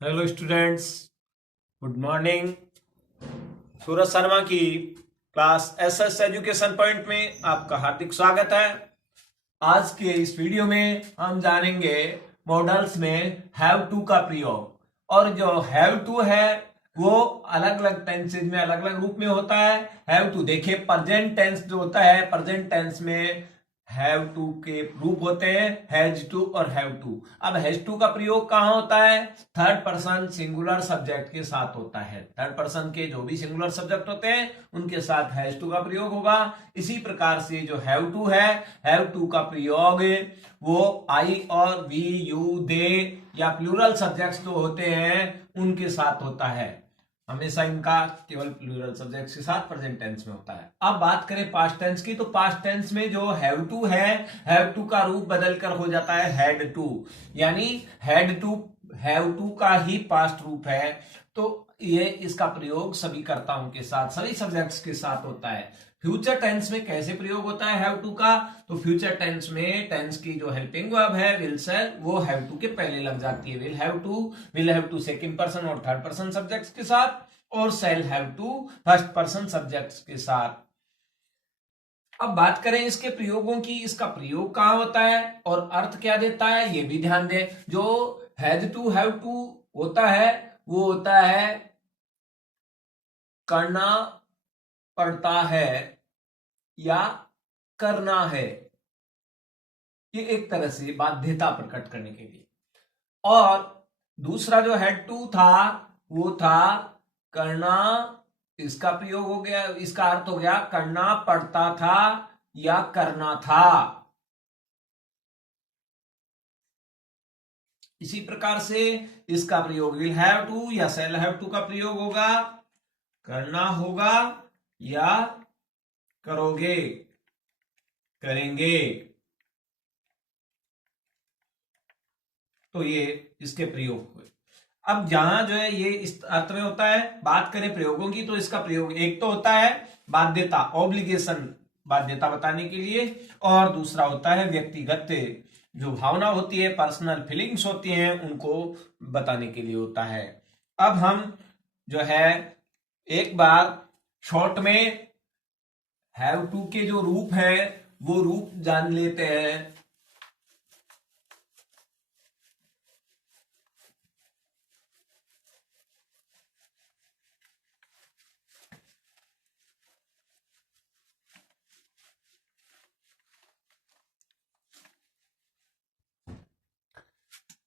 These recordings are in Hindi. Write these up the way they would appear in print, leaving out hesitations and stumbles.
Hello students, good morning. Suraj Sharma की क्लास एसएस एजुकेशन पॉइंट में आपका हार्दिक स्वागत है। आज के इस वीडियो में हम जानेंगे मॉडल्स में हैव टू का प्रयोग। और जो हैव टू है वो अलग अलग टेंसेज में अलग अलग रूप में होता है। हैव टू देखिए, प्रेजेंट टेंस जो होता है, प्रेजेंट टेंस में हैव टू के रूप होते हैं हैज टू और हैव टू। अब हैज टू का प्रयोग कहां होता है? थर्ड पर्सन सिंगुलर सब्जेक्ट के साथ होता है। थर्ड पर्सन के जो भी सिंगुलर सब्जेक्ट होते हैं उनके साथ हैज टू का प्रयोग होगा। इसी प्रकार से जो हैव टू है, हैव टू का प्रयोग वो आई और वी, यू, दे या प्लूरल सब्जेक्ट्स जो होते हैं उनके साथ होता है। हमेशा इनका केवल प्लूरल सब्जेक्ट्स के साथ प्रेजेंट टेंस में होता है। अब बात करें पास्ट टेंस की, तो पास्ट टेंस में जो हैव टू है, हैव टू का रूप बदलकर हो जाता है हैड टू। यानी हैड टू हैव टू का ही पास्ट रूप है। तो ये इसका प्रयोग सभी कर्ताओं के साथ, सभी सब्जेक्ट्स के साथ होता है। फ्यूचर टेंस में कैसे प्रयोग होता है हैव टू का? तो फ्यूचर टेंस में टेंस की जो हेल्पिंग वर्ब है विल सेल, वो हैव टू के पहले लग जाती है। Will have to second person और थर्ड पर्सन सब्जेक्ट्स के साथ, और shall have to first person subjects के साथ। अब बात करें इसके प्रयोगों की, इसका प्रयोग कहां होता है और अर्थ क्या देता है, ये भी ध्यान दें। जो हैज टू हैव टू होता है वो होता है करना पड़ता है या करना है। ये एक तरह से बाध्यता प्रकट करने के लिए। और दूसरा जो हैड टू था वो था करना, इसका प्रयोग हो गया, इसका अर्थ हो गया करना पड़ता था या करना था। इसी प्रकार से इसका प्रयोग विल हैव टू या शैल हैव टू का प्रयोग होगा करना होगा या करोगे, करेंगे। तो ये इसके प्रयोग हुए। अब जहां जो है ये इस अर्थ में होता है, बात करें प्रयोगों की, तो इसका प्रयोग एक तो होता है बाध्यता, ऑब्लिगेशन, बाध्यता बताने के लिए। और दूसरा होता है व्यक्तिगत जो भावना होती है, पर्सनल फीलिंग्स होती हैं, उनको बताने के लिए होता है। अब हम जो है एक बार शॉर्ट में हैव टू के जो रूप है वो रूप जान लेते हैं।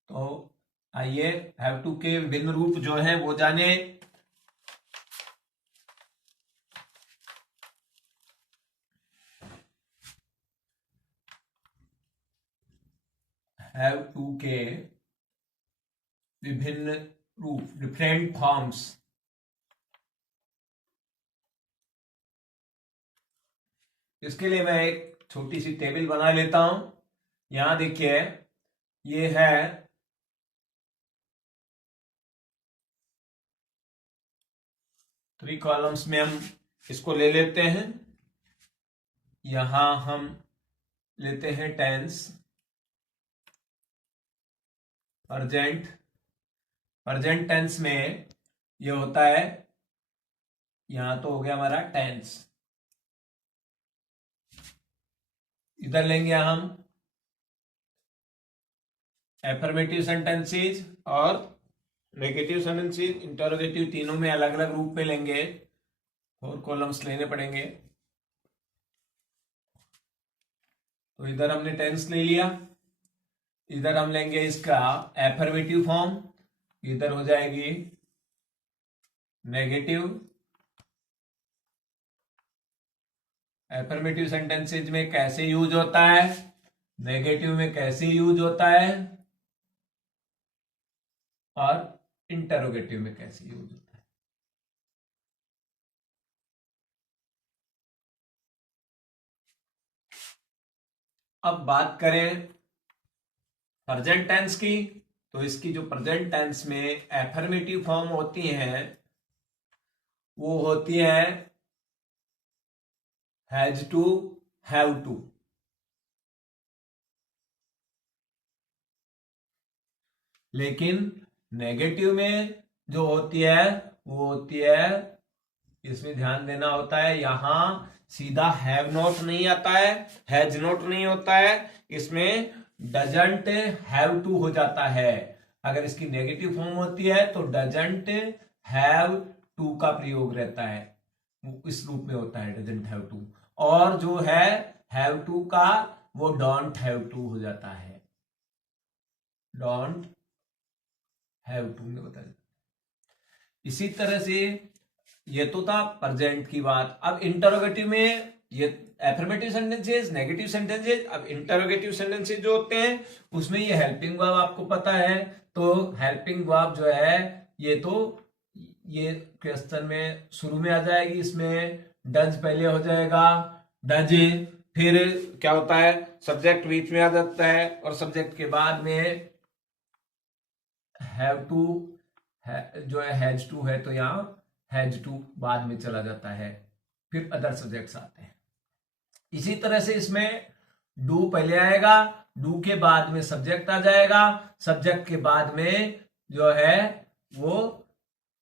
तो आइए हैव टू के विभिन्न रूप जो है वो जाने। हैव टू के विभिन्न रूप, डिफरेंट फॉर्म्स। इसके लिए मैं एक छोटी सी टेबल बना लेता हूं। यहां देखिए, ये है 3 कॉलम्स में हम इसको ले लेते हैं। यहां हम लेते हैं टेंस, प्रेजेंट। प्रेजेंट टेंस में ये होता है, यहां तो हो गया हमारा टेंस। इधर लेंगे हम एफर्मेटिव सेंटेंसेस और नेगेटिव सेंटेंसेस, इंटरोगेटिव, तीनों में अलग अलग रूप में लेंगे। 4 कॉलम्स लेने पड़ेंगे। तो इधर हमने टेंस ले लिया, इधर हम लेंगे इसका एफर्मेटिव फॉर्म, इधर हो जाएगी नेगेटिव। एफर्मेटिव सेंटेंसेज में कैसे यूज होता है, नेगेटिव में कैसे यूज होता है, और इंटरोगेटिव में कैसे यूज होता है। अब बात करें प्रेजेंट टेंस की, तो इसकी जो प्रेजेंट टेंस में एफर्मेटिव फॉर्म होती हैं वो होती है हैज टू, हैव टू। लेकिन नेगेटिव में जो होती है वो होती है, इसमें ध्यान देना होता है, यहां सीधा हैव नॉट नहीं आता है, हैज नॉट नहीं होता है, इसमें डजंट हैव टू हो जाता है। अगर इसकी नेगेटिव फॉर्म होती है तो डजंट हैव टू का प्रयोग रहता है, इस रूप में होता है डजंट हैव टू। और जो है हैव टू का वो डोंट हैव टू हो जाता है, डोंट हैव टू में होता है। इसी तरह से ये तो था प्रेजेंट की बात। अब इंटरोगेटिव में ये एफर्मेटिव सेंटेंसेस, नेगेटिव सेंटेंसेस। अब इंटरोगेटिव सेंटेंसेस जो होते हैं उसमें ये हेल्पिंग वर्ब आपको पता है, तो हेल्पिंग वर्ब जो है ये तो ये क्वेश्चन में शुरू में आ जाएगी, इसमें डज पहले हो जाएगा, डज, फिर क्या होता है सब्जेक्ट बीच में आ जाता है, और सब्जेक्ट के बाद में हैव टू जो है हैज टू है तो यहाँ हैज टू बाद में चला जाता है, फिर अदर सब्जेक्ट्स आते हैं। इसी तरह से इसमें डू पहले आएगा, डू के बाद में सब्जेक्ट आ जाएगा, सब्जेक्ट के बाद में जो है वो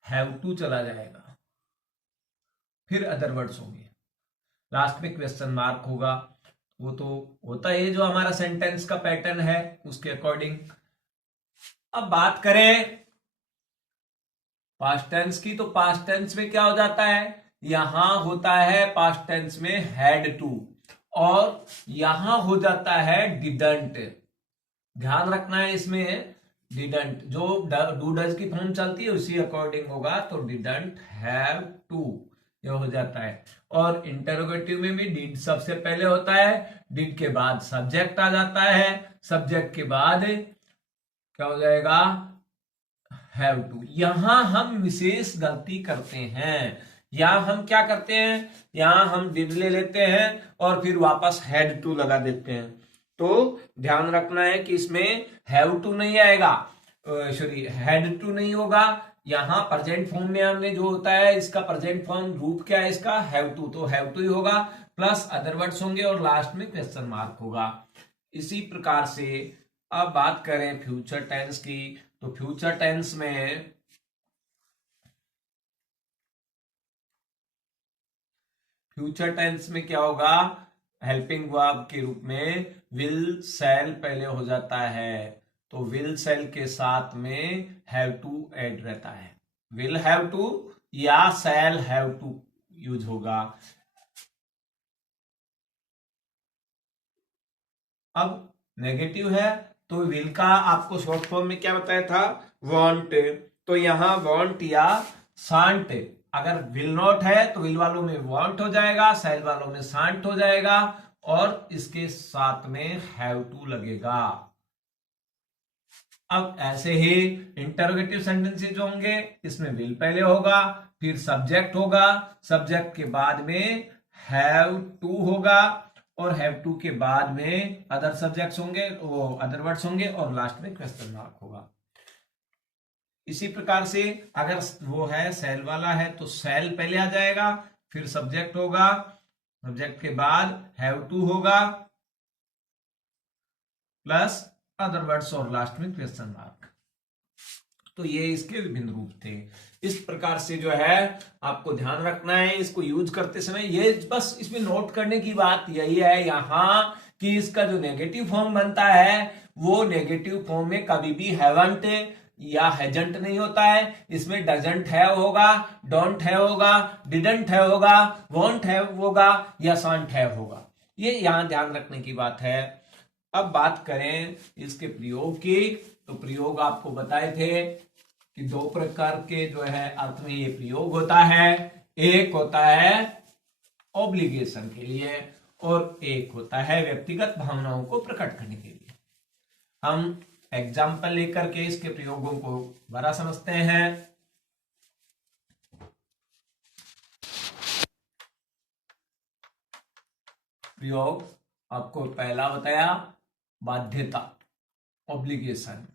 हैव टू चला जाएगा, फिर अदर वर्ड्स होंगे, लास्ट में क्वेश्चन मार्क होगा। वो तो होता है जो हमारा सेंटेंस का पैटर्न है उसके अकॉर्डिंग। अब बात करें पास्ट टेंस की, तो पास्ट टेंस में क्या हो जाता है, यहां होता है पास्ट टेंस में हैड टू, और यहां हो जाता है डिडंट। ध्यान रखना है इसमें डिडंट जो डू डज की फॉर्म चलती है उसी अकॉर्डिंग होगा, तो डिडंट हैव टू ये हो जाता है। और इंटरोगेटिव में भी डिड सबसे पहले होता है, डिड के बाद सब्जेक्ट आ जाता है, सब्जेक्ट के बाद क्या हो जाएगा हैव टू। यहां हम विशेष गलती करते हैं, यहां हम क्या करते हैं, यहां हम डिड ले लेते हैं और फिर वापस हैड टू लगा देते हैं। तो ध्यान रखना है कि इसमें हैव टू नहीं आएगा, सॉरी हैड टू नहीं होगा। यहां प्रेजेंट फॉर्म में हमने जो होता है इसका प्रेजेंट फॉर्म रूप क्या है इसका हैव टू, तो हैव टू ही होगा, प्लस अदर वर्ड्स होंगे और लास्ट में क्वेश्चन मार्क होगा। इसी प्रकार से अब बात करें फ्यूचर टेंस की, तो फ्यूचर टेंस में क्या होगा, हेल्पिंग वर्ब के रूप में विल शैल पहले हो जाता है, तो विल शैल के साथ में हैव टू ऐड रहता है, विल हैव टू या शैल हैव टू यूज होगा। अब नेगेटिव है तो विल का आपको शॉर्ट फॉर्म में क्या बताया था, वांट, तो यहां वांट या शांट, अगर विल नॉट है तो विल वालों में वांट हो जाएगा, शैल वालों में शांट हो जाएगा, और इसके साथ में हैव टू लगेगा। अब ऐसे ही इंटरोगेटिव सेंटेंसेस जो होंगे इसमें विल पहले होगा, फिर सब्जेक्ट होगा, सब्जेक्ट के बाद में हैव टू होगा, और हैव टू के बाद में अदर सब्जेक्ट्स होंगे, वो अदर वर्ड्स होंगे, और लास्ट में क्वेश्चन मार्क होगा। इसी प्रकार से अगर वो है सेल वाला है तो सेल पहले आ जाएगा, फिर सब्जेक्ट होगा, सब्जेक्ट के बाद हैव टू होगा प्लस अदर वर्ड्स, और लास्ट में क्वेश्चन मार्क। तो ये इसके विभिन्न रूप थे। इस प्रकार से जो है आपको ध्यान रखना है इसको यूज करते समय, ये बस इसमें नोट करने की बात यही है यहां कि इसका जो नेगेटिव फॉर्म बनता है वो नेगेटिव फॉर्म में कभी भी हैवंट या हैजंट नहीं होता है, इसमें डजंट हैव होगा, डोंट हैव होगा, डिडंट हैव होगा, वोंट हैव होगा या शांट हैव होगा। ये यहां ध्यान रखने की बात है। अब बात करें इसके प्रयोग की, तो प्रयोग आपको बताए थे कि दो प्रकार के जो है अर्थ में ये प्रयोग होता है, एक होता है ऑब्लिगेशन के लिए और एक होता है व्यक्तिगत भावनाओं को प्रकट करने के लिए। हम एग्जाम्पल लेकर के इसके प्रयोगों को बड़ा समझते हैं। प्रयोग आपको पहला बताया बाध्यता, ऑब्लिगेशन।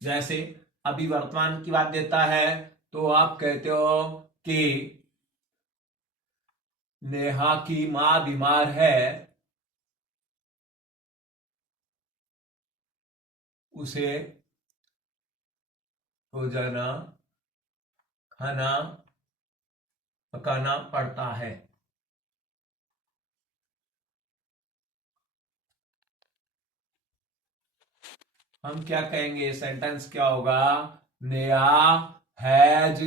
जैसे अभी वर्तमान की बाध्यता है तो आप कहते हो कि नेहा की मां बीमार है, उसे रोजाना खाना पकाना पड़ता है। हम क्या कहेंगे, सेंटेंस क्या होगा? Neha has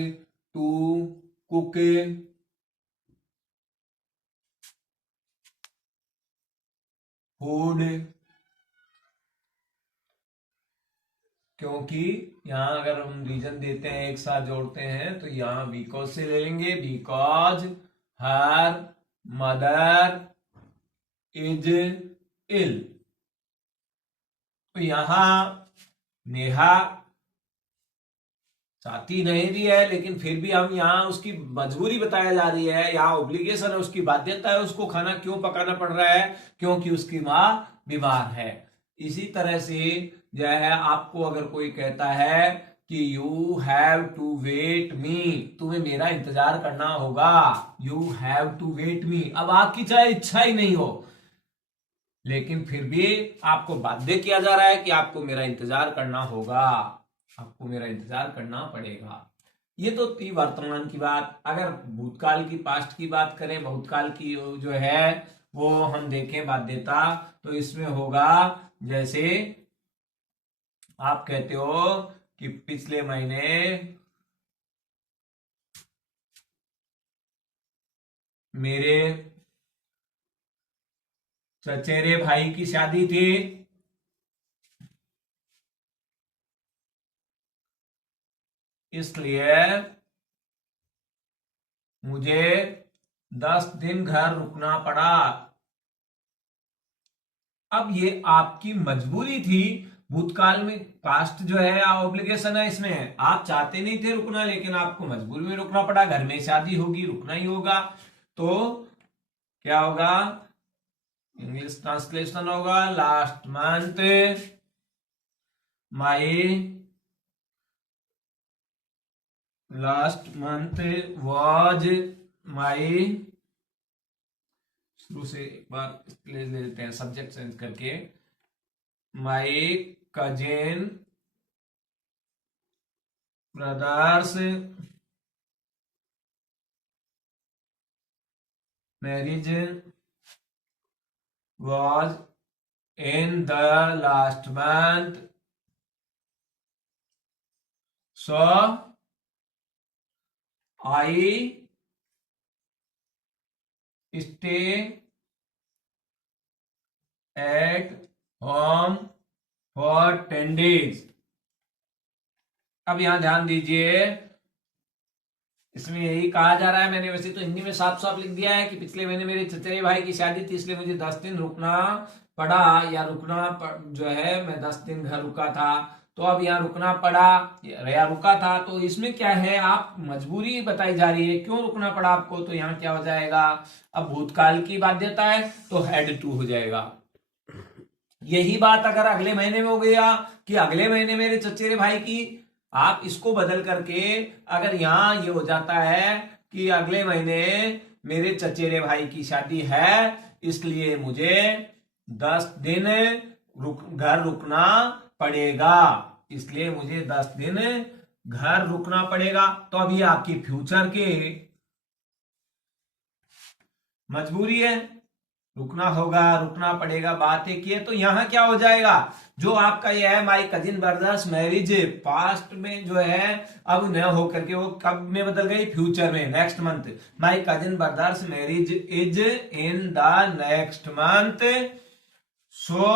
to cook food, क्योंकि यहां अगर हम रीजन देते हैं, एक साथ जोड़ते हैं, तो यहां बिकॉज से ले लेंगे। Because her mother is ill. तो यहां नेहा चाहती नहीं भी है, लेकिन फिर भी हम यहाँ उसकी मजबूरी बताया जा रही है, यहाँ ऑब्लिगेशन है, उसकी बाध्यता है, उसको खाना क्यों पकाना पड़ रहा है? क्योंकि उसकी माँ बीमार है। इसी तरह से जो है, आपको अगर कोई कहता है कि यू हैव टू वेट मी, तुम्हें मेरा इंतजार करना होगा, यू हैव टू वेट मी। अब आपकी चाहे इच्छा ही नहीं हो, लेकिन फिर भी आपको बाध्य किया जा रहा है कि आपको मेरा इंतजार करना होगा, आपको मेरा इंतजार करना पड़ेगा। ये तो थी वर्तमान की बात। अगर भूतकाल की, पास्ट की बात करें, भूतकाल की जो है वो हम देखें बाध्यता, तो इसमें होगा जैसे आप कहते हो कि पिछले महीने मेरे चचेरे भाई की शादी थी, इसलिए मुझे 10 दिन घर रुकना पड़ा। अब ये आपकी मजबूरी थी। भूतकाल में, पास्ट जो है ऑब्लिगेशन है, इसमें आप चाहते नहीं थे रुकना, लेकिन आपको मजबूरी में रुकना पड़ा, घर में शादी होगी, रुकना ही होगा। तो क्या होगा? इंग्लिश ट्रांसलेशन होगा, लास्ट मंथ वॉज माई, शुरू से एक बार ले लेते हैं सब्जेक्ट चेंज करके, my cousin brothers marriage was in the last month, so I stay at home for 10 days। अब यहां ध्यान दीजिए, इसमें यही कहा जा रहा है, मैंने वैसे तो हिंदी में साफ साफ लिख दिया है कि पिछले महीने मेरे चचेरे भाई की शादी थी, इसलिए मुझे 10 दिन रुकना पड़ा, या जो है मैं 10 दिन घर रुका था। तो अब यहाँ रुकना पड़ा या रुका था, तो इसमें क्या है, आप मजबूरी बताई जा रही है, क्यों रुकना पड़ा आपको। तो यहाँ क्या हो जाएगा? अब भूतकाल की बाध्यता है तो हैड टू हो जाएगा। यही बात अगर अगले महीने में हो गया कि अगले महीने मेरे चचेरे भाई की, आप इसको बदल करके अगर यहां ये हो जाता है कि अगले महीने मेरे चचेरे भाई की शादी है, इसलिए मुझे 10 दिन घर रुकना पड़ेगा, इसलिए मुझे 10 दिन घर रुकना पड़ेगा। तो अभी आपकी फ्यूचर के मजबूरी है, रुकना होगा, रुकना पड़ेगा, बात एक ही है। तो यहां क्या हो जाएगा, जो आपका ये है my cousin brothers marriage, past में जो है अब न होकर के वो कब में बदल गई? फ्यूचर में, next month. My cousin brothers marriage is in the next month, so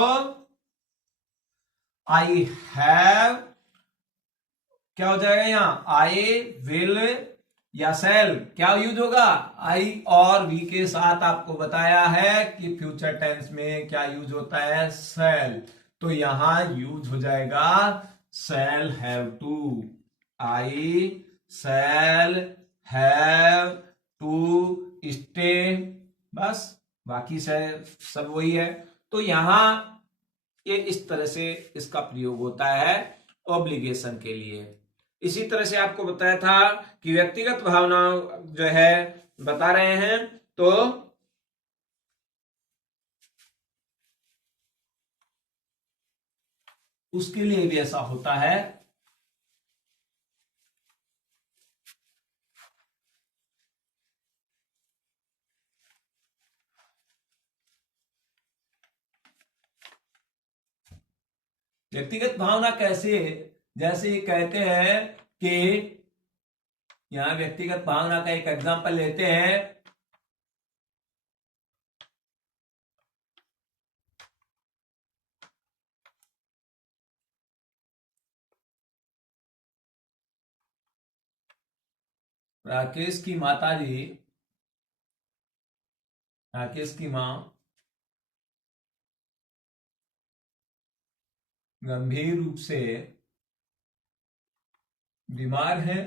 I have, क्या हो जाएगा यहां? आई विल या सेल, क्या यूज होगा? आई और वी के साथ आपको बताया है कि फ्यूचर टेंस में क्या यूज होता है? सेल। तो यहां यूज हो जाएगा shall have to, I shall have to stay, बस, बाकी से सब वही है। तो यहां ये इस तरह से इसका प्रयोग होता है ऑब्लिगेशन के लिए। इसी तरह से आपको बताया था कि व्यक्तिगत भावना जो है बता रहे हैं, तो उसके लिए भी ऐसा होता है। व्यक्तिगत भावना कैसे, जैसे कहते हैं कि यहां व्यक्तिगत भावना का एक एग्जांपल लेते हैं। राकेश की माता जी, राकेश की मां गंभीर रूप से बीमार है।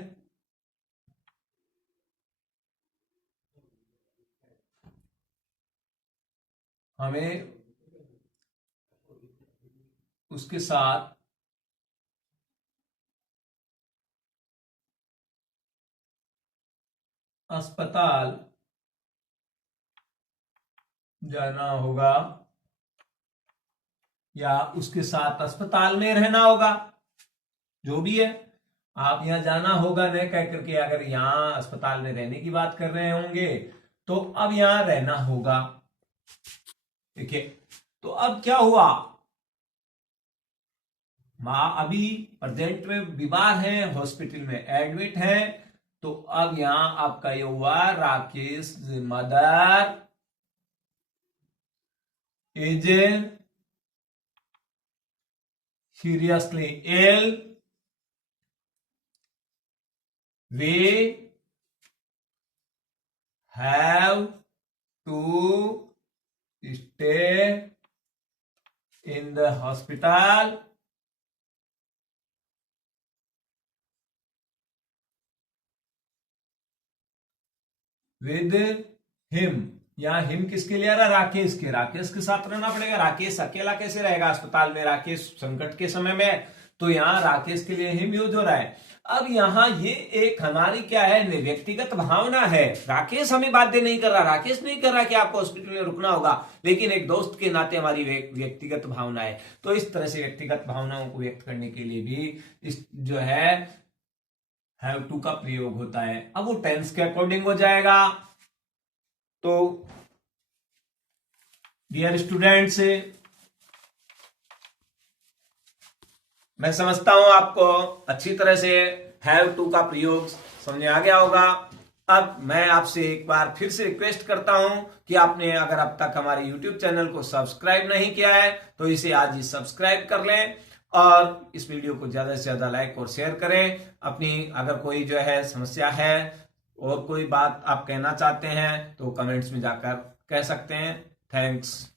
हमें उसके साथ अस्पताल जाना होगा या उसके साथ अस्पताल में रहना होगा, जो भी है। आप यहां जाना होगा न कह करके अगर यहां अस्पताल में रहने की बात कर रहे होंगे तो अब यहां रहना होगा। देखिए, तो अब क्या हुआ, मां अभी प्रेजेंट में बीमार है, हॉस्पिटल में एडमिट है। तो अब यहां आपका ये हुआ, Rakesh mother is seriously ill, we have to stay in the hospital with him. यहाँ हिम किसके लिए आ रहा, राकेश के, राकेश के साथ रहना पड़ेगा। राकेश अकेला कैसे रहेगा अस्पताल में, राकेश संकट के समय में, तो यहाँ राकेश के लिए हिम यूज हो रहा है। अब यहाँ ये एक हमारी क्या है, व्यक्तिगत भावना है। राकेश हमें बाध्य नहीं कर रहा, राकेश नहीं कर रहा कि आपको हॉस्पिटल में रुकना होगा, लेकिन एक दोस्त के नाते हमारी व्यक्तिगत भावना है। तो इस तरह से व्यक्तिगत भावनाओं को व्यक्त करने के लिए भी इस जो है हैव टू का प्रयोग होता है। अब वो टेंस के अकॉर्डिंग हो जाएगा। तो डियर स्टूडेंट्स, मैं समझता हूं आपको अच्छी तरह से हैव टू का प्रयोग समझ आ गया होगा। अब मैं आपसे एक बार फिर से रिक्वेस्ट करता हूं कि आपने अगर अब तक हमारे YouTube चैनल को सब्सक्राइब नहीं किया है तो इसे आज ही सब्सक्राइब कर लें और इस वीडियो को ज्यादा से ज्यादा लाइक और शेयर करें। अपनी अगर कोई जो है समस्या है और कोई बात आप कहना चाहते हैं तो कमेंट्स में जाकर कह सकते हैं। थैंक्स।